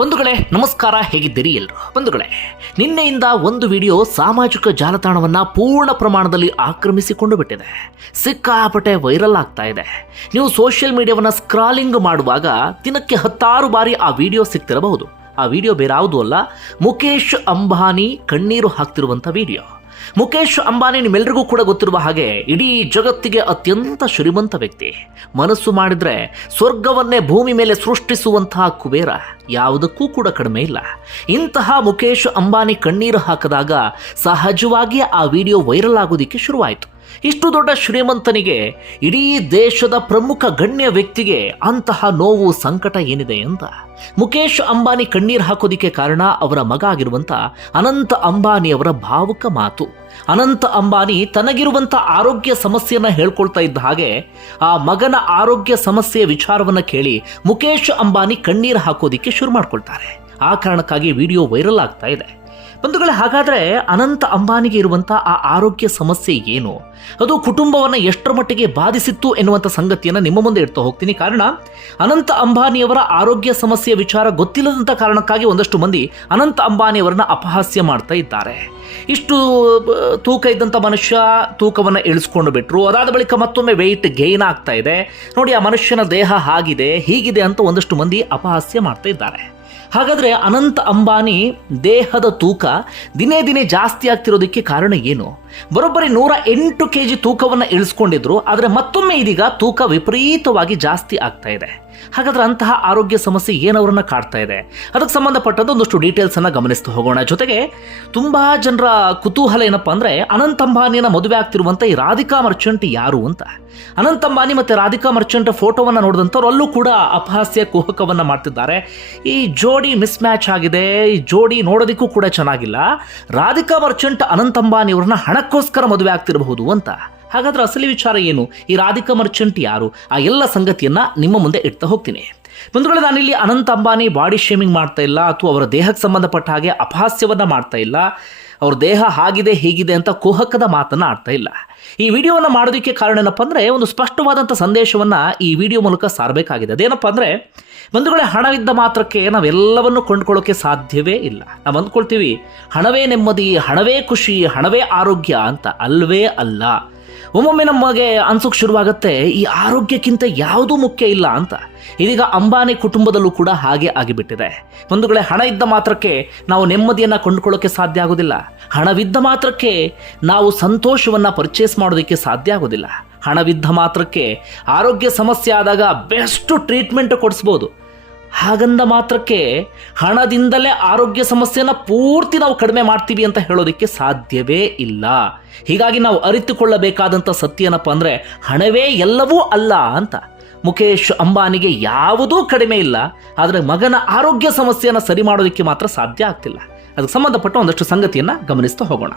ಬಂಧುಗಳೇ, ನಮಸ್ಕಾರ, ಹೇಗಿದ್ದೀರಿ ಎಲ್ಲರೂ ಬಂಧುಗಳೇ, ನಿನ್ನೆಯಿಂದ ಒಂದು ವಿಡಿಯೋ ಸಾಮಾಜಿಕ ಜಾಲತಾಣವನ್ನು ಪೂರ್ಣ ಪ್ರಮಾಣದಲ್ಲಿ ಆಕ್ರಮಿಸಿಕೊಂಡು ಬಿಟ್ಟಿದೆ. ಸಿಕ್ಕಾಪಟ್ಟೆ ವೈರಲ್ ಆಗ್ತಾ ಇದೆ. ನೀವು ಸೋಷಿಯಲ್ ಮೀಡಿಯಾವನ್ನು ಸ್ಕ್ರಾಲಿಂಗ್ ಮಾಡುವಾಗ ದಿನಕ್ಕೆ ಹತ್ತಾರು ಬಾರಿ ಆ ವಿಡಿಯೋ ಸಿಗ್ತಿರಬಹುದು ಆ ವಿಡಿಯೋ ಬೇರಾವುದೂ ಅಲ್ಲ, ಮುಖೇಶ್ ಅಂಬಾನಿ ಕಣ್ಣೀರು ಹಾಕ್ತಿರುವಂಥ ವಿಡಿಯೋ. ಮುಖೇಶ್ ಅಂಬಾನಿ ನಿಮ್ಮೆಲ್ಲರಿಗೂ ಕೂಡ ಗೊತ್ತಿರುವ ಹಾಗೆ ಇಡೀ ಜಗತ್ತಿಗೆ ಅತ್ಯಂತ ಶ್ರೀಮಂತ ವ್ಯಕ್ತಿ. ಮನಸ್ಸು ಮಾಡಿದ್ರೆ ಸ್ವರ್ಗವನ್ನೇ ಭೂಮಿ ಮೇಲೆ ಸೃಷ್ಟಿಸುವಂತಹ ಕುಬೇರ ಯಾವುದಕ್ಕೂ ಕೂಡ ಕಡಿಮೆ ಇಲ್ಲ. ಇಂತಹ ಮುಖೇಶ್ ಅಂಬಾನಿ ಕಣ್ಣೀರು ಹಾಕಿದಾಗ ಸಹಜವಾಗಿ ಆ ವಿಡಿಯೋ ವೈರಲ್ ಆಗೋದಿಕ್ಕೆ ಶುರುವಾಯಿತು. ಇಷ್ಟು ದೊಡ್ಡ ಶ್ರೀಮಂತನಿಗೆ ಇಡೀ ದೇಶದ ಪ್ರಮುಖ ಗಣ್ಯ ವ್ಯಕ್ತಿಗೆ ಅಂತಹ ನೋವು, ಸಂಕಟ ಏನಿದೆ ಅಂತ? ಮುಖೇಶ್ ಅಂಬಾನಿ ಕಣ್ಣೀರು ಹಾಕೋದಿಕ್ಕೆ ಕಾರಣ ಅವರ ಮಗ ಆಗಿರುವಂತ ಅನಂತ ಅಂಬಾನಿ ಅವರ ಭಾವುಕ ಮಾತು. ಅನಂತ ಅಂಬಾನಿ ತನಗಿರುವಂತ ಆರೋಗ್ಯ ಸಮಸ್ಯೆಯನ್ನ ಹೇಳ್ಕೊಳ್ತಾ ಇದ್ದ ಹಾಗೆ ಆ ಮಗನ ಆರೋಗ್ಯ ಸಮಸ್ಯೆಯ ವಿಚಾರವನ್ನ ಕೇಳಿ ಮುಖೇಶ್ ಅಂಬಾನಿ ಕಣ್ಣೀರು ಹಾಕೋದಿಕ್ಕೆ ಶುರು ಮಾಡ್ಕೊಳ್ತಾರೆ. ಆ ಕಾರಣಕ್ಕಾಗಿ ವಿಡಿಯೋ ವೈರಲ್ ಆಗ್ತಾ ಇದೆ. ಬಂಧುಗಳೇ, ಹಾಗಾದರೆ ಅನಂತ ಅಂಬಾನಿಗೆ ಇರುವಂಥ ಆ ಆರೋಗ್ಯ ಸಮಸ್ಯೆ ಏನು? ಅದು ಕುಟುಂಬವನ್ನ ಎಷ್ಟರ ಮಟ್ಟಿಗೆ ಬಾಧಿಸಿತ್ತು ಎನ್ನುವಂಥ ಸಂಗತಿಯನ್ನು ನಿಮ್ಮ ಮುಂದೆ ಇಡ್ತಾ ಹೋಗ್ತೀನಿ. ಕಾರಣ, ಅನಂತ ಅಂಬಾನಿಯವರ ಆರೋಗ್ಯ ಸಮಸ್ಯೆಯ ವಿಚಾರ ಗೊತ್ತಿಲ್ಲದಂಥ ಕಾರಣಕ್ಕಾಗಿ ಒಂದಷ್ಟು ಮಂದಿ ಅನಂತ ಅಂಬಾನಿಯವರನ್ನ ಅಪಹಾಸ್ಯ ಮಾಡ್ತಾ ಇದ್ದಾರೆ. ಇಷ್ಟು ತೂಕ ಇದ್ದಂಥ ಮನುಷ್ಯ ತೂಕವನ್ನು ಇಳಿಸ್ಕೊಂಡು ಬಿಟ್ರು. ಅದಾದ ಬಳಿಕ ಮತ್ತೊಮ್ಮೆ ವೆಯ್ಟ್ ಗೈನ್ ಆಗ್ತಾ ಇದೆ. ನೋಡಿ, ಆ ಮನುಷ್ಯನ ದೇಹ ಹಾಗಿದೆ, ಹೀಗಿದೆ ಅಂತ ಒಂದಷ್ಟು ಮಂದಿ ಅಪಹಾಸ್ಯ ಮಾಡ್ತಾ ಇದ್ದಾರೆ. ಹಾಗಾದ್ರೆ ಅನಂತ ಅಂಬಾನಿ ದೇಹದ ತೂಕ ದಿನೇ ದಿನೇ ಜಾಸ್ತಿ ಆಗ್ತಿರೋದಕ್ಕೆ ಕಾರಣ ಏನು? ಬರೋಬ್ಬರಿ ನೂರ ಎಂಟು ಕೆ ಜಿ ತೂಕವನ್ನು ಇಳಿಸ್ಕೊಂಡಿದ್ರು, ಆದರೆ ಮತ್ತೊಮ್ಮೆ ಇದೀಗ ತೂಕ ವಿಪರೀತವಾಗಿ ಜಾಸ್ತಿ ಆಗ್ತಾ ಇದೆ. ಹಾಗಾದ್ರೆ ಅಂತಹ ಆರೋಗ್ಯ ಸಮಸ್ಯೆ ಏನವರನ್ನ ಕಾಡ್ತಾ ಇದೆ? ಅದಕ್ಕೆ ಸಂಬಂಧಪಟ್ಟಂತ ಒಂದಷ್ಟು ಡೀಟೇಲ್ಸ್ ಅನ್ನ ಗಮನಿಸ್ತಾ ಹೋಗೋಣ. ಜೊತೆಗೆ ತುಂಬಾ ಜನರ ಕುತೂಹಲ ಏನಪ್ಪಾ ಅಂದ್ರೆ ಅನಂತ ಅಂಬಾನಿಯನ್ನ ಮದುವೆ ಆಗ್ತಿರುವಂತ ಈ ರಾಧಿಕಾ ಮರ್ಚೆಂಟ್ ಯಾರು ಅಂತ. ಅನಂತ ಅಂಬಾನಿ ಮತ್ತೆ ರಾಧಿಕಾ ಮರ್ಚೆಂಟ್ ಫೋಟೋವನ್ನ ನೋಡಿದಂಥವ್ರು ಅಲ್ಲೂ ಕೂಡ ಅಪಹಾಸ್ಯ ಕುಹಕವನ್ನ ಮಾಡ್ತಿದ್ದಾರೆ. ಈ ಜೋಡಿ ಮಿಸ್ ಮ್ಯಾಚ್ ಆಗಿದೆ. ಈ ಜೋಡಿ ನೋಡೋದಕ್ಕೂ ಕೂಡ ಚೆನ್ನಾಗಿಲ್ಲ. ರಾಧಿಕಾ ಮರ್ಚೆಂಟ್ ಅನಂತ ಅಂಬಾನಿ ಅವ್ರನ್ನ ಹಣಕ್ಕೋಸ್ಕರ ಮದುವೆ ಆಗ್ತಿರಬಹುದು ಅಂತ. ಹಾಗಾದ್ರೆ ಅಸಲಿ ವಿಚಾರ ಏನು? ಈ ರಾಧಿಕಾ ಮರ್ಚೆಂಟ್ ಯಾರು? ಆ ಎಲ್ಲ ಸಂಗತಿಯನ್ನ ನಿಮ್ಮ ಮುಂದೆ ಇಡ್ತಾ ಹೋಗ್ತೀನಿ. ಬಂಧುಗಳು, ನಾನಿಲ್ಲಿ ಅನಂತ ಅಂಬಾನಿ ಬಾಡಿ ಶೇಮಿಂಗ್ ಮಾಡ್ತಾ ಇಲ್ಲ, ಅಥವಾ ಅವರ ದೇಹಕ್ಕೆ ಸಂಬಂಧಪಟ್ಟ ಹಾಗೆ ಅಪಹಾಸ್ಯವನ್ನ ಮಾಡ್ತಾ ಇಲ್ಲ, ಅವ್ರ ದೇಹ ಹಾಗಿದೆ, ಹೀಗಿದೆ ಅಂತ ಕುಹಕದ ಮಾತನ್ನು ಆಡ್ತಾ ಇಲ್ಲ. ಈ ವಿಡಿಯೋವನ್ನು ಮಾಡೋದಕ್ಕೆ ಕಾರಣ ಏನಪ್ಪ ಅಂದರೆ, ಒಂದು ಸ್ಪಷ್ಟವಾದಂಥ ಸಂದೇಶವನ್ನು ಈ ವಿಡಿಯೋ ಮೂಲಕ ಸಾರಬೇಕಾಗಿದೆ. ಅದೇನಪ್ಪ ಅಂದರೆ, ಬಂಧುಗಳೇ, ಹಣವಿದ್ದ ಮಾತ್ರಕ್ಕೆ ನಾವೆಲ್ಲವನ್ನು ಕೊಂಡ್ಕೊಳ್ಳೋಕೆ ಸಾಧ್ಯವೇ ಇಲ್ಲ. ನಾವು ಅಂದ್ಕೊಳ್ತೀವಿ, ಹಣವೇ ನೆಮ್ಮದಿ, ಹಣವೇ ಖುಷಿ, ಹಣವೇ ಆರೋಗ್ಯ ಅಂತ ಅಲ್ವೇ ಅಲ್ಲ. ಒಮ್ಮೊಮ್ಮೆ ನಮಗೆ ಅನ್ಸೋಕ್ ಶುರುವಾಗುತ್ತೆ, ಈ ಆರೋಗ್ಯಕ್ಕಿಂತ ಯಾವುದೂ ಮುಖ್ಯ ಇಲ್ಲ ಅಂತ. ಇದೀಗ ಅಂಬಾನಿ ಕುಟುಂಬದಲ್ಲೂ ಕೂಡ ಹಾಗೆ ಆಗಿಬಿಟ್ಟಿದೆ. ಒಂದು ವೇಳೆ ಹಣ ಇದ್ದ ಮಾತ್ರಕ್ಕೆ ನಾವು ನೆಮ್ಮದಿಯನ್ನ ಕೊಂಡುಕೊಳ್ಳೋಕೆ ಸಾಧ್ಯ ಆಗೋದಿಲ್ಲ. ಹಣವಿದ್ದ ಮಾತ್ರಕ್ಕೆ ನಾವು ಸಂತೋಷವನ್ನ ಪರ್ಚೇಸ್ ಮಾಡೋದಕ್ಕೆ ಸಾಧ್ಯ ಆಗೋದಿಲ್ಲ. ಹಣವಿದ್ದ ಮಾತ್ರಕ್ಕೆ ಆರೋಗ್ಯ ಸಮಸ್ಯೆ ಆದಾಗ ಬೆಸ್ಟ್ ಟ್ರೀಟ್ಮೆಂಟ್ ಕೊಡಿಸ್ಬೋದು. ಹಾಗಂದ ಮಾತ್ರಕ್ಕೆ ಹಣದಿಂದಲೇ ಆರೋಗ್ಯ ಸಮಸ್ಯೆಯನ್ನು ಪೂರ್ತಿ ನಾವು ಕಡಿಮೆ ಮಾಡ್ತೀವಿ ಅಂತ ಹೇಳೋದಕ್ಕೆ ಸಾಧ್ಯವೇ ಇಲ್ಲ. ಹೀಗಾಗಿ ನಾವು ಅರಿತುಕೊಳ್ಳಬೇಕಾದಂಥ ಸತ್ಯ ಏನಪ್ಪ ಅಂದರೆ ಹಣವೇ ಎಲ್ಲವೂ ಅಲ್ಲ ಅಂತ. ಮುಖೇಶ್ ಅಂಬಾನಿಗೆ ಯಾವುದೂ ಕಡಿಮೆ ಇಲ್ಲ. ಆದರೆ ಮಗನ ಆರೋಗ್ಯ ಸಮಸ್ಯೆಯನ್ನು ಸರಿ ಮಾಡೋದಕ್ಕೆ ಮಾತ್ರ ಸಾಧ್ಯ ಆಗ್ತಿಲ್ಲ. ಅದಕ್ಕೆ ಸಂಬಂಧಪಟ್ಟ ಒಂದಷ್ಟು ಸಂಗತಿಯನ್ನು ಗಮನಿಸ್ತಾ ಹೋಗೋಣ.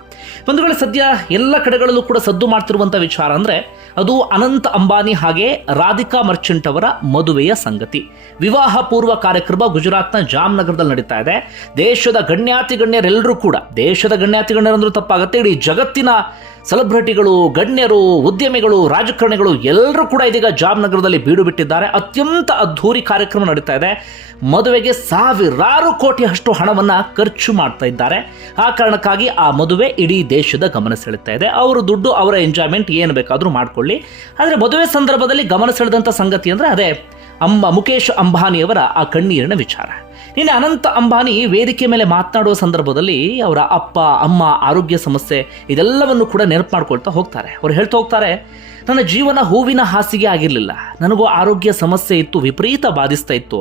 ವೇಳೆ ಸದ್ಯ ಎಲ್ಲ ಕಡೆಗಳಲ್ಲೂ ಕೂಡ ಸದ್ದು ಮಾಡ್ತಿರುವಂಥ ವಿಚಾರ ಅಂದರೆ ಅದು ಅನಂತ ಅಂಬಾನಿ ಹಾಗೆ ರಾಧಿಕಾ ಮರ್ಚೆಂಟ್ ಅವರ ಮದುವೆಯ ಸಂಗತಿ. ವಿವಾಹ ಪೂರ್ವ ಕಾರ್ಯಕ್ರಮ ಗುಜರಾತ್ನ ಜಾಮ್ನಗರದಲ್ಲಿ ನಡೀತಾ ಇದೆ. ದೇಶದ ಗಣ್ಯಾತಿ ಗಣ್ಯರೆಲ್ಲರೂ ಕೂಡ, ದೇಶದ ಗಣ್ಯಾತಿ ಗಣ್ಯರಂದ್ರೂ ತಪ್ಪಾಗುತ್ತೆ, ಇಡೀ ಜಗತ್ತಿನ ಸೆಲೆಬ್ರಿಟಿಗಳು ಗಣ್ಯರು, ಉದ್ಯಮಿಗಳು, ರಾಜಕಾರಣಿಗಳು ಎಲ್ಲರೂ ಕೂಡ ಇದೀಗ ಜಾಮ್ನಗರದಲ್ಲಿ ಬೀಡು ಬಿಟ್ಟಿದ್ದಾರೆ. ಅತ್ಯಂತ ಅದ್ಧೂರಿ ಕಾರ್ಯಕ್ರಮ ನಡೀತಾ ಇದೆ. ಮದುವೆಗೆ ಸಾವಿರಾರು ಕೋಟಿ ಅಷ್ಟು ಹಣವನ್ನ ಖರ್ಚು ಮಾಡ್ತಾ ಇದ್ದಾರೆ. ಆ ಕಾರಣಕ್ಕಾಗಿ ಆ ಮದುವೆ ಇಡೀ ದೇಶದ ಗಮನ ಸೆಳೆತಾ ಇದೆ. ಅವರ ದುಡ್ಡು ಅವರ ಎಂಜಾಯ್ಮೆಂಟ್ ಏನು ಬೇಕಾದರೂ ಮಾಡ್ಕೊಳ್ಳಿ. ಆದರೆ ಮದುವೆ ಸಂದರ್ಭದಲ್ಲಿ ಗಮನ ಸೆಳೆದಂಥ ಸಂಗತಿ ಅಂದರೆ ಅದೇ ಅಂಬ ಮುಖೇಶ್ ಅಂಬಾನಿಯವರ ಆ ಕಣ್ಣೀರಿನ ವಿಚಾರ. ನಿನ್ನೆ ಅನಂತ ಅಂಬಾನಿ ವೇದಿಕೆ ಮೇಲೆ ಮಾತನಾಡುವ ಸಂದರ್ಭದಲ್ಲಿ ಅವರ ಅಪ್ಪ, ಅಮ್ಮ, ಆರೋಗ್ಯ ಸಮಸ್ಯೆ ಇದೆಲ್ಲವನ್ನು ಕೂಡ ನೆನಪು ಮಾಡ್ಕೊಳ್ತಾ ಹೋಗ್ತಾರೆ. ಅವ್ರು ಹೇಳ್ತಾ ಹೋಗ್ತಾರೆ, ನನ್ನ ಜೀವನ ಹೂವಿನ ಹಾಸಿಗೆ ಆಗಿರಲಿಲ್ಲ. ನನಗೂ ಆರೋಗ್ಯ ಸಮಸ್ಯೆ ಇತ್ತು, ವಿಪರೀತ ಬಾಧಿಸ್ತಾ ಇತ್ತು.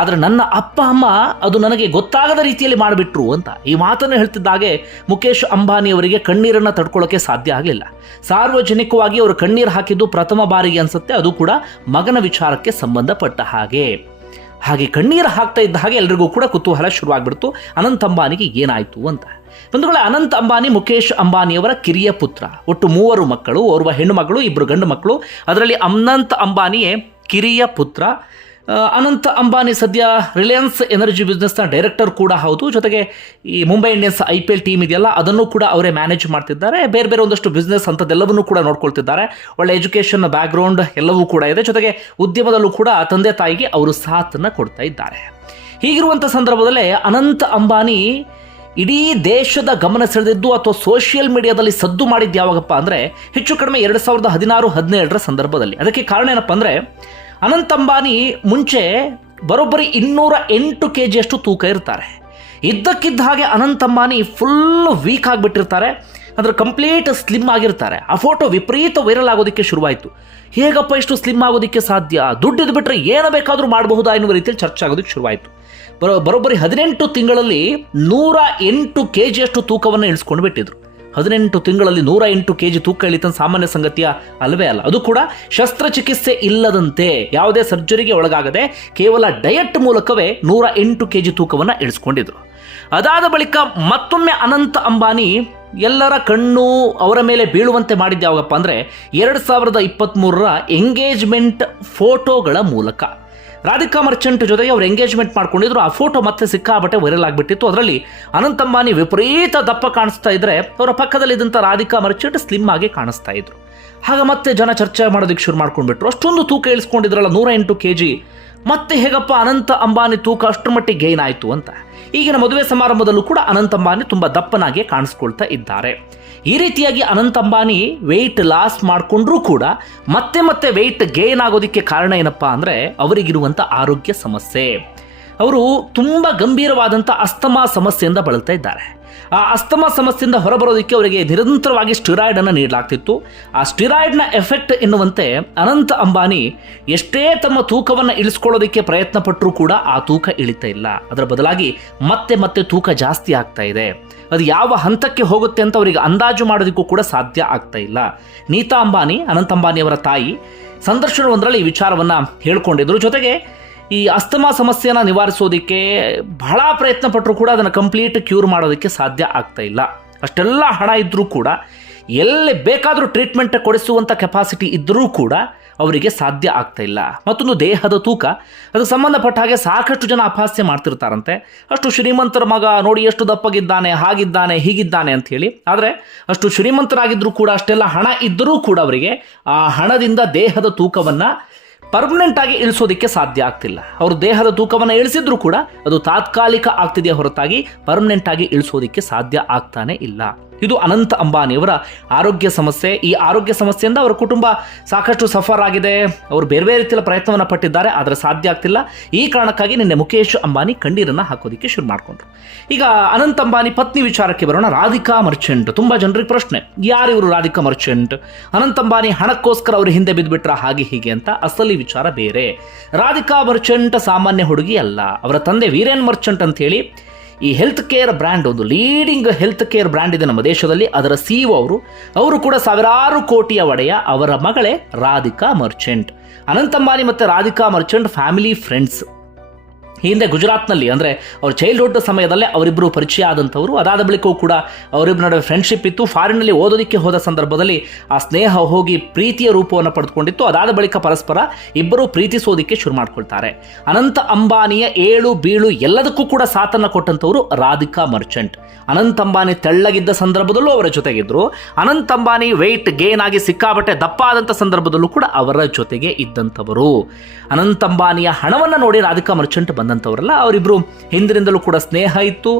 ಆದರೆ ನನ್ನ ಅಪ್ಪ, ಅಮ್ಮ ಅದು ನನಗೆ ಗೊತ್ತಾಗದ ರೀತಿಯಲ್ಲಿ ಮಾಡಿಬಿಟ್ರು ಅಂತ ಈ ಮಾತನ್ನು ಹೇಳ್ತಿದ್ದಾಗೆ ಮುಖೇಶ್ ಅಂಬಾನಿ ಅವರಿಗೆ ಕಣ್ಣೀರನ್ನು ತಡ್ಕೊಳ್ಳೋಕೆ ಸಾಧ್ಯ ಆಗಲಿಲ್ಲ. ಸಾರ್ವಜನಿಕವಾಗಿ ಅವರು ಕಣ್ಣೀರು ಹಾಕಿದ್ದು ಪ್ರಥಮ ಬಾರಿಗೆ ಅನ್ಸುತ್ತೆ, ಅದು ಕೂಡ ಮಗನ ವಿಚಾರಕ್ಕೆ ಸಂಬಂಧಪಟ್ಟ ಹಾಗೆ. ಹಾಗೆ ಕಣ್ಣೀರು ಹಾಕ್ತಾ ಇದ್ದ ಹಾಗೆ ಎಲ್ರಿಗೂ ಕೂಡ ಕುತೂಹಲ ಶುರುವಾಗ್ಬಿಡ್ತು. ಅನಂತ್ ಅಂಬಾನಿಗೆ ಏನಾಯಿತು ಅಂತ. ಬಂಧುಗಳ, ಅನಂತ್ ಅಂಬಾನಿ ಮುಖೇಶ್ ಅಂಬಾನಿಯವರ ಕಿರಿಯ ಪುತ್ರ. ಒಟ್ಟು ಮೂವರು ಮಕ್ಕಳು, ಓರ್ವ ಹೆಣ್ಣು ಮಕ್ಕಳು ಇಬ್ಬರು ಗಂಡು ಮಕ್ಕಳು ಅದರಲ್ಲಿ ಅನಂತ್ ಅಂಬಾನಿಯೇ ಕಿರಿಯ ಪುತ್ರ. ಅನಂತ್ ಅಂಬಾನಿ ಸದ್ಯ ರಿಲಯನ್ಸ್ ಎನರ್ಜಿ ಬಿಸ್ನೆಸ್ನ ಡೈರೆಕ್ಟರ್ ಕೂಡ ಹೌದು. ಜೊತೆಗೆ ಈ Mumbai Indians I P L team ಇದೆಯಲ್ಲ, ಅದನ್ನು ಕೂಡ ಅವರೇ ಮ್ಯಾನೇಜ್ ಮಾಡ್ತಿದ್ದಾರೆ. ಬೇರೆ ಬೇರೆ ಒಂದಷ್ಟು ಬಿಸ್ನೆಸ್ ಅಂಥದ್ದೆಲ್ಲವನ್ನೂ ಕೂಡ ನೋಡ್ಕೊಳ್ತಿದ್ದಾರೆ. ಒಳ್ಳೆ ಎಜುಕೇಷನ್ ಬ್ಯಾಕ್ಗ್ರೌಂಡ್ ಎಲ್ಲವೂ ಕೂಡ ಇದೆ. ಜೊತೆಗೆ ಉದ್ಯಮದಲ್ಲೂ ಕೂಡ ತಂದೆ ತಾಯಿಗೆ ಅವರು ಸಾಥನ್ನು ಕೊಡ್ತಾ ಇದ್ದಾರೆ. ಹೀಗಿರುವಂಥ ಸಂದರ್ಭದಲ್ಲೇ ಅನಂತ್ ಅಂಬಾನಿ ಇಡೀ ದೇಶದ ಗಮನ ಸೆಳೆದಿದ್ದು ಅಥವಾ ಸೋಷಿಯಲ್ ಮೀಡಿಯಾದಲ್ಲಿ ಸದ್ದು ಮಾಡಿದ್ದು ಯಾವಾಗಪ್ಪ ಅಂದರೆ, ಹೆಚ್ಚು ಕಡಿಮೆ ಎರಡು ಸಾವಿರದ ಹದಿನಾರು, ಹದಿನೇಳರ ಸಂದರ್ಭದಲ್ಲಿ. ಅದಕ್ಕೆ ಕಾರಣ ಏನಪ್ಪ ಅಂದರೆ ಅನಂತ್ ಅಂಬಾನಿ ಮುಂಚೆ ಬರೋಬ್ಬರಿ ಇನ್ನೂರ ಎಂಟು ಕೆ ಜಿಯಷ್ಟು ತೂಕ ಇರ್ತಾರೆ. ಇದ್ದಕ್ಕಿದ್ದ ಹಾಗೆ ಅನಂತ ಅಂಬಾನಿ ಫುಲ್ ವೀಕ್ ಆಗಿಬಿಟ್ಟಿರ್ತಾರೆ. ಅಂದರೆ ಕಂಪ್ಲೀಟ್ ಸ್ಲಿಮ್ ಆಗಿರ್ತಾರೆ. ಆ ಫೋಟೋ ವಿಪರೀತ ವೈರಲ್ ಆಗೋದಕ್ಕೆ ಶುರುವಾಯಿತು. ಹೇಗಪ್ಪ ಇಷ್ಟು ಸ್ಲಿಮ್ ಆಗೋದಕ್ಕೆ ಸಾಧ್ಯ? ದುಡ್ಡಿದ್ದು ಬಿಟ್ಟರೆ ಏನು ಬೇಕಾದರೂ ಮಾಡಬಹುದಾ ಎನ್ನುವ ರೀತಿಯಲ್ಲಿ ಚರ್ಚೆ ಆಗೋದಕ್ಕೆ ಶುರುವಾಯಿತು. ಬರೋ ಬರೋಬ್ಬರಿ ಹದಿನೆಂಟು ತಿಂಗಳಲ್ಲಿ ನೂರ ಎಂಟು ಕೆ ಜಿಯಷ್ಟು ತೂಕವನ್ನು ಇಳಿಸ್ಕೊಂಡು ಬಿಟ್ಟಿದ್ರು ಹದಿನೆಂಟು ತಿಂಗಳಲ್ಲಿ ನೂರ ಎಂಟು ಕೆ ಜಿ ತೂಕ ಇಳಿತ ಸಾಮಾನ್ಯ ಸಂಗತಿಯ ಅಲ್ಲವೇ ಅಲ್ಲ. ಅದು ಕೂಡ ಶಸ್ತ್ರಚಿಕಿತ್ಸೆ ಇಲ್ಲದಂತೆ ಯಾವುದೇ ಸರ್ಜರಿಗೆ ಒಳಗಾಗದೆ ಕೇವಲ ಡಯಟ್ ಮೂಲಕವೇ ನೂರ ಎಂಟು ಕೆ ಜಿ ತೂಕವನ್ನು ಇಳಿಸ್ಕೊಂಡಿದ್ರು. ಅದಾದ ಬಳಿಕ ಮತ್ತೊಮ್ಮೆ ಅನಂತ ಅಂಬಾನಿ ಎಲ್ಲರ ಕಣ್ಣು ಅವರ ಮೇಲೆ ಬೀಳುವಂತೆ ಮಾಡಿದ್ದು ಯಾವಾಗಪ್ಪ ಅಂದರೆ ಎರಡು ಸಾವಿರದ ಇಪ್ಪತ್ತ್ಮೂರರ ಎಂಗೇಜ್ಮೆಂಟ್ ಫೋಟೋಗಳ ಮೂಲಕ. ರಾಧಿಕಾ ಮರ್ಚೆಂಟ್ ಜೊತೆಗೆ ಅವ್ರು ಎಂಗೇಜ್ಮೆಂಟ್ ಮಾಡ್ಕೊಂಡಿದ್ರು. ಆ ಫೋಟೋ ಮತ್ತೆ ಸಿಕ್ಕಾಬಟ್ಟೆ ವೈರಲ್ ಆಗಿಬಿಟ್ಟಿತ್ತು. ಅದರಲ್ಲಿ ಅನಂತ ಅಂಬಾನಿ ವಿಪರೀತ ದಪ್ಪ ಕಾಣಿಸ್ತಾ ಇದ್ರೆ ಅವರ ಪಕ್ಕದಲ್ಲಿದ್ದಂಥ ರಾಧಿಕಾ ಮರ್ಚೆಂಟ್ ಸ್ಲಿಮ್ ಆಗಿ ಕಾಣಿಸ್ತಾ ಇದ್ರು. ಆಗ ಮತ್ತೆ ಜನ ಚರ್ಚೆ ಮಾಡೋದಕ್ಕೆ ಶುರು ಮಾಡ್ಕೊಂಡ್ಬಿಟ್ರು. ಅಷ್ಟೊಂದು ತೂಕ ಇಳಿಸ್ಕೊಂಡಿದ್ರಲ್ಲ, ನೂರ ಎಂಟು ಕೆ ಜಿ ಮತ್ತೆ ಹೇಗಪ್ಪ ಅನಂತ ಅಂಬಾನಿ ತೂಕ ಅಷ್ಟರ ಮಟ್ಟಿಗೆ ಗೈನ್ ಆಯಿತು ಅಂತ. ಈಗಿನ ಮದುವೆ ಸಮಾರಂಭದಲ್ಲೂ ಕೂಡ ಅನಂತ ಅಂಬಾನಿ ತುಂಬ ದಪ್ಪನಾಗಿ ಕಾಣಿಸ್ಕೊಳ್ತಾ ಇದ್ದಾರೆ. ಈ ರೀತಿಯಾಗಿ ಅನಂತ ಅಂಬಾನಿ ವೆಯ್ಟ್ ಲಾಸ್ ಮಾಡಿಕೊಂಡ್ರೂ ಕೂಡ ಮತ್ತೆ ಮತ್ತೆ ವೆಯ್ಟ್ ಗೇನ್ ಆಗೋದಕ್ಕೆ ಕಾರಣ ಏನಪ್ಪಾ ಅಂದರೆ ಅವರಿಗಿರುವಂಥ ಆರೋಗ್ಯ ಸಮಸ್ಯೆ. ಅವರು ತುಂಬ ಗಂಭೀರವಾದಂಥ ಅಸ್ತಮಾ ಸಮಸ್ಯೆಯಿಂದ ಬಳಲ್ತಾ ಇದ್ದಾರೆ. ಆ ಅಸ್ತಮಾ ಸಮಸ್ಯೆಯಿಂದ ಹೊರಬರೋದಕ್ಕೆ ಅವರಿಗೆ ನಿರಂತರವಾಗಿ ಸ್ಟಿರಾಯ್ಡನ್ನು ನೀಡಲಾಗ್ತಿತ್ತು. ಆ ಸ್ಟಿರಾಯ್ಡ್ನ ಎಫೆಕ್ಟ್ ಎನ್ನುವಂತೆ ಅನಂತ ಅಂಬಾನಿ ಎಷ್ಟೇ ತಮ್ಮ ತೂಕವನ್ನು ಇಳಿಸ್ಕೊಳ್ಳೋದಕ್ಕೆ ಪ್ರಯತ್ನ ಪಟ್ಟರೂ ಕೂಡ ಆ ತೂಕ ಇಳಿತಾ ಇಲ್ಲ. ಅದರ ಬದಲಾಗಿ ಮತ್ತೆ ಮತ್ತೆ ತೂಕ ಜಾಸ್ತಿ ಆಗ್ತಾ ಇದೆ. ಅದು ಯಾವ ಹಂತಕ್ಕೆ ಹೋಗುತ್ತೆ ಅಂತ ಅವರಿಗೆ ಅಂದಾಜು ಮಾಡೋದಕ್ಕೂ ಕೂಡ ಸಾಧ್ಯ ಆಗ್ತಾ ಇಲ್ಲ. ನೀತಾ ಅಂಬಾನಿ, ಅನಂತ್ ಅಂಬಾನಿಯವರ ತಾಯಿ ಸಂದರ್ಶನವೊಂದರಲ್ಲಿ ಈ ವಿಚಾರವನ್ನು ಹೇಳ್ಕೊಂಡಿದ್ರು. ಜೊತೆಗೆ ಈ ಅಸ್ತಮಾ ಸಮಸ್ಯೆನ ನಿವಾರಿಸೋದಕ್ಕೆ ಬಹಳ ಪ್ರಯತ್ನ ಪಟ್ಟರು ಕೂಡ ಅದನ್ನು ಕಂಪ್ಲೀಟ್ ಕ್ಯೂರ್ ಮಾಡೋದಕ್ಕೆ ಸಾಧ್ಯ ಆಗ್ತಾ ಇಲ್ಲ. ಅಷ್ಟೆಲ್ಲ ಹಣ ಇದ್ದರೂ ಕೂಡ, ಎಲ್ಲಿ ಬೇಕಾದರೂ ಟ್ರೀಟ್ಮೆಂಟ್ ಕೊಡಿಸುವಂಥ ಕೆಪಾಸಿಟಿ ಇದ್ದರೂ ಕೂಡ ಅವರಿಗೆ ಸಾಧ್ಯ ಆಗ್ತಾ ಇಲ್ಲ. ಮತ್ತೊಂದು ದೇಹದ ತೂಕ, ಅದಕ್ಕೆ ಸಂಬಂಧಪಟ್ಟ ಹಾಗೆ ಸಾಕಷ್ಟು ಜನ ಅಪಹಾಸ್ಯ ಮಾಡ್ತಿರ್ತಾರಂತೆ. ಅಷ್ಟು ಶ್ರೀಮಂತರ ಮಗ ನೋಡಿ ಎಷ್ಟು ದಪ್ಪಗಿದ್ದಾನೆ, ಹಾಗಿದ್ದಾನೆ, ಹೀಗಿದ್ದಾನೆ ಅಂತ ಹೇಳಿ. ಆದರೆ ಅಷ್ಟು ಶ್ರೀಮಂತರಾಗಿದ್ದರೂ ಕೂಡ, ಅಷ್ಟೆಲ್ಲ ಹಣ ಇದ್ದರೂ ಕೂಡ ಅವರಿಗೆ ಆ ಹಣದಿಂದ ದೇಹದ ತೂಕವನ್ನು ಪರ್ಮನೆಂಟ್ ಆಗಿ ಇಳಿಸೋದಕ್ಕೆ ಸಾಧ್ಯ ಆಗ್ತಿಲ್ಲ. ಅವರು ದೇಹದ ತೂಕವನ್ನು ಇಳಿಸಿದ್ರು ಕೂಡ ಅದು ತಾತ್ಕಾಲಿಕ ಆಗ್ತಿದೆಯೇ ಹೊರತಾಗಿ ಪರ್ಮನೆಂಟ್ ಆಗಿ ಇಳಿಸೋದಕ್ಕೆ ಸಾಧ್ಯ ಆಗ್ತಾನೆ ಇಲ್ಲ. ಇದು ಅನಂತ ಅಂಬಾನಿಯವರ ಆರೋಗ್ಯ ಸಮಸ್ಯೆ. ಈ ಆರೋಗ್ಯ ಸಮಸ್ಯೆಯಿಂದ ಅವರ ಕುಟುಂಬ ಸಾಕಷ್ಟು ಸಫರ್ ಆಗಿದೆ. ಅವರು ಬೇರೆ ಬೇರೆ ರೀತಿಯಲ್ಲಿ ಪ್ರಯತ್ನವನ್ನು ಪಟ್ಟಿದ್ದಾರೆ, ಆದರೆ ಸಾಧ್ಯ ಆಗ್ತಿಲ್ಲ. ಈ ಕಾರಣಕ್ಕಾಗಿ ನಿನ್ನೆ ಮುಖೇಶ್ ಅಂಬಾನಿ ಕಣ್ಣೀರನ್ನು ಹಾಕೋದಕ್ಕೆ ಶುರು ಮಾಡಿಕೊಂಡ್ರು. ಈಗ ಅನಂತ ಅಂಬಾನಿ ಪತ್ನಿ ವಿಚಾರಕ್ಕೆ ಬರೋಣ. ರಾಧಿಕಾ ಮರ್ಚೆಂಟ್, ತುಂಬ ಜನರಿಗೆ ಪ್ರಶ್ನೆ. ಯಾರು ಇವರು ರಾಧಿಕಾ ಮರ್ಚೆಂಟ್? ಅನಂತ ಅಂಬಾನಿ ಹಣಕ್ಕೋಸ್ಕರ ಅವರು ಹಿಂದೆ ಬಿದ್ದುಬಿಟ್ರ ಹಾಗೆ ಹೀಗೆ ಅಂತ ಅಸಲಿ ವಿಚಾರ ಬೇರೆ. ರಾಧಿಕಾ ಮರ್ಚೆಂಟ್ ಸಾಮಾನ್ಯ ಹುಡುಗಿ ಅಲ್ಲ. ಅವರ ತಂದೆ ವೀರೇನ್ ಮರ್ಚೆಂಟ್ ಅಂತ ಹೇಳಿ ಈ ಹೆಲ್ತ್ ಕೇರ್ ಬ್ರ್ಯಾಂಡ್ ಒಂದು ಲೀಡಿಂಗ್ ಹೆಲ್ತ್ ಕೇರ್ ಬ್ರ್ಯಾಂಡ್ ಇದೆ ನಮ್ಮ ದೇಶದಲ್ಲಿ. ಅದರ ಸಿಇಒ ಅವರು ಅವರು ಕೂಡ ಸಾವಿರಾರು ಕೋಟಿಯ ಒಡೆಯ ಅವರ ಮಗಳೇ ರಾಧಿಕಾ ಮರ್ಚೆಂಟ್ ಅನಂತ ಅಂಬಾನಿ ಮತ್ತು ರಾಧಿಕಾ ಮರ್ಚೆಂಟ್ ಫ್ಯಾಮಿಲಿ ಫ್ರೆಂಡ್ಸ್ ಹಿಂದೆ ಗುಜರಾತ್ನಲ್ಲಿ, ಅಂದರೆ ಅವ್ರ ಚೈಲ್ಡ್ಹುಡ್ ಸಮಯದಲ್ಲೇ ಅವರಿಬ್ಬರು ಪರಿಚಯ ಆದಂಥವರು. ಅದಾದ ಬಳಿಕವೂ ಕೂಡ ಅವರಿಬ್ಬರ ನಡುವೆ ಫ್ರೆಂಡ್ಶಿಪ್ ಇತ್ತು. ಫಾರಿನ್ನಲ್ಲಿ ಓದೋದಕ್ಕೆ ಹೋದ ಸಂದರ್ಭದಲ್ಲಿ ಆ ಸ್ನೇಹ ಹೋಗಿ ಪ್ರೀತಿಯ ರೂಪವನ್ನು ಪಡೆದುಕೊಂಡಿತ್ತು. ಅದಾದ ಬಳಿಕ ಪರಸ್ಪರ ಇಬ್ಬರು ಪ್ರೀತಿಸೋದಕ್ಕೆ ಶುರು ಮಾಡ್ಕೊಳ್ತಾರೆ. ಅನಂತ ಅಂಬಾನಿಯ ಏಳು ಬೀಳು ಎಲ್ಲದಕ್ಕೂ ಕೂಡ ಸಾಥನ್ನು ಕೊಟ್ಟಂಥವರು ರಾಧಿಕಾ ಮರ್ಚೆಂಟ್. ಅನಂತ ಅಂಬಾನಿ ತೆಳ್ಳಗಿದ್ದ ಸಂದರ್ಭದಲ್ಲೂ ಅವರ ಜೊತೆಗಿದ್ದರು ಅನಂತ ಅಂಬಾನಿ ವೆಯ್ಟ್ ಗೇನ್ ಆಗಿ ಸಿಕ್ಕಾಬಟ್ಟೆ ದಪ್ಪ ಆದಂಥ ಸಂದರ್ಭದಲ್ಲೂ ಕೂಡ ಅವರ ಜೊತೆಗೆ ಇದ್ದಂಥವರು. ಅನಂತ ಅಂಬಾನಿಯ ಹಣವನ್ನು ನೋಡಿ ರಾಧಿಕಾ ಮರ್ಚೆಂಟ್ ಬಂದಂಥವರಲ್ಲ ಅವರಿಬ್ಬರು ಹಿಂದಿನಿಂದಲೂ ಕೂಡ ಸ್ನೇಹ ಇತ್ತು.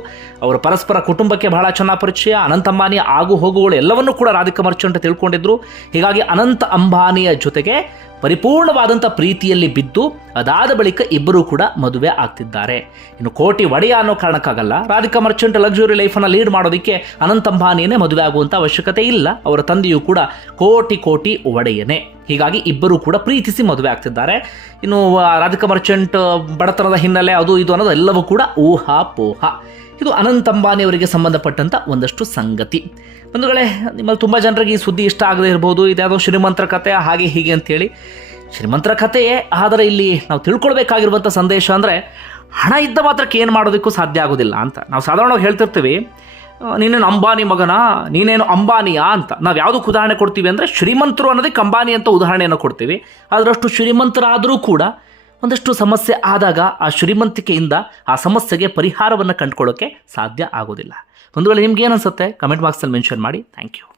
ಅವರ ಪರಸ್ಪರ ಕುಟುಂಬಕ್ಕೆ ಬಹಳ ಚೆನ್ನಾಗಿ ಪರಿಚಯ. ಅನಂತ ಅಂಬಾನಿ ಆಗು ಹೋಗುಗಳು ಎಲ್ಲವನ್ನೂ ಕೂಡ ರಾಧಿಕಾ ಮರ್ಚೆಂಟ್ ತಿಳ್ಕೊಂಡಿದ್ರು. ಹೀಗಾಗಿ ಅನಂತ ಅಂಬಾನಿಯ ಜೊತೆಗೆ ಪರಿಪೂರ್ಣವಾದಂಥ ಪ್ರೀತಿಯಲ್ಲಿ ಬಿದ್ದು ಅದಾದ ಬಳಿಕ ಇಬ್ಬರೂ ಕೂಡ ಮದುವೆ ಆಗ್ತಿದ್ದಾರೆ. ಇನ್ನು ಕೋಟಿ ಒಡೆಯ ಅನ್ನೋ ಕಾರಣಕ್ಕಾಗಲ್ಲ, ರಾಧಿಕಾ ಮರ್ಚೆಂಟ್ ಲಕ್ಸುರಿ ಲೈಫನ್ನು ಲೀಡ್ ಮಾಡೋದಕ್ಕೆ ಅನಂತ ಅಂಬಾನಿಯೇ ಮದುವೆ ಆಗುವಂಥ ಅವಶ್ಯಕತೆ ಇಲ್ಲ, ಅವರ ತಂದೆಯೂ ಕೂಡ ಕೋಟಿ ಕೋಟಿ ಒಡೆಯನೇ. ಹೀಗಾಗಿ ಇಬ್ಬರೂ ಕೂಡ ಪ್ರೀತಿಸಿ ಮದುವೆ ಆಗ್ತಿದ್ದಾರೆ. ಇನ್ನು ರಾಧಿಕಾ ಮರ್ಚೆಂಟ್ ಬಡತನದ ಹಿನ್ನೆಲೆ ಅದು ಇದು ಅನ್ನೋದು ಎಲ್ಲವೂ ಕೂಡ ಊಹಾಪೋಹ. ಇದು ಅನಂತ ಅಂಬಾನಿ ಅವರಿಗೆ ಸಂಬಂಧಪಟ್ಟಂಥ ಒಂದಷ್ಟು ಸಂಗತಿ. ಬಂಧುಗಳೇ, ನಿಮ್ಮಲ್ಲಿ ತುಂಬ ಜನರಿಗೆ ಈ ಸುದ್ದಿ ಇಷ್ಟ ಆಗದೆ ಇರ್ಬೋದು. ಇದ್ಯಾವುದೋ ಶ್ರೀಮಂತರ ಕಥೆ ಹಾಗೆ ಹೀಗೆ ಅಂತೇಳಿ. ಶ್ರೀಮಂತರ ಕಥೆಯೇ ಆದರೆ ಇಲ್ಲಿ ನಾವು ತಿಳ್ಕೊಳ್ಬೇಕಾಗಿರುವಂಥ ಸಂದೇಶ ಅಂದರೆ, ಹಣ ಇದ್ದ ಮಾತ್ರಕ್ಕೆ ಏನು ಮಾಡೋದಕ್ಕೂ ಸಾಧ್ಯ ಆಗೋದಿಲ್ಲ ಅಂತ. ನಾವು ಸಾಧಾರಣವಾಗಿ ಹೇಳ್ತಿರ್ತೀವಿ ನೀನೇನು ಅಂಬಾನಿ ಮಗನಾ, ನೀನೇನು ಅಂಬಾನಿಯಾ ಅಂತ. ನಾವು ಯಾವುದಕ್ಕೆ ಉದಾಹರಣೆ ಕೊಡ್ತೀವಿ ಅಂದರೆ, ಶ್ರೀಮಂತರು ಅನ್ನೋದಕ್ಕೆ ಅಂಬಾನಿ ಅಂತ ಉದಾಹರಣೆಯನ್ನು ಕೊಡ್ತೀವಿ. ಅದರಷ್ಟು ಶ್ರೀಮಂತರಾದರೂ ಕೂಡ ಒಂದಷ್ಟು ಸಮಸ್ಯೆ ಆದಾಗ ಆ ಶ್ರೀಮಂತಿಕೆಯಿಂದ ಆ ಸಮಸ್ಯೆಗೆ ಪರಿಹಾರವನ್ನು ಕಂಡುಕೊಳ್ಳೋಕ್ಕೆ ಸಾಧ್ಯ ಆಗೋದಿಲ್ಲ ಒಂದು ವೇಳೆ ನಿಮ್ಗೆ ಏನು ಅನಿಸುತ್ತೆ? ಕಮೆಂಟ್ ಬಾಕ್ಸಲ್ಲಿ ಮೆನ್ಷನ್ ಮಾಡಿ. Thank you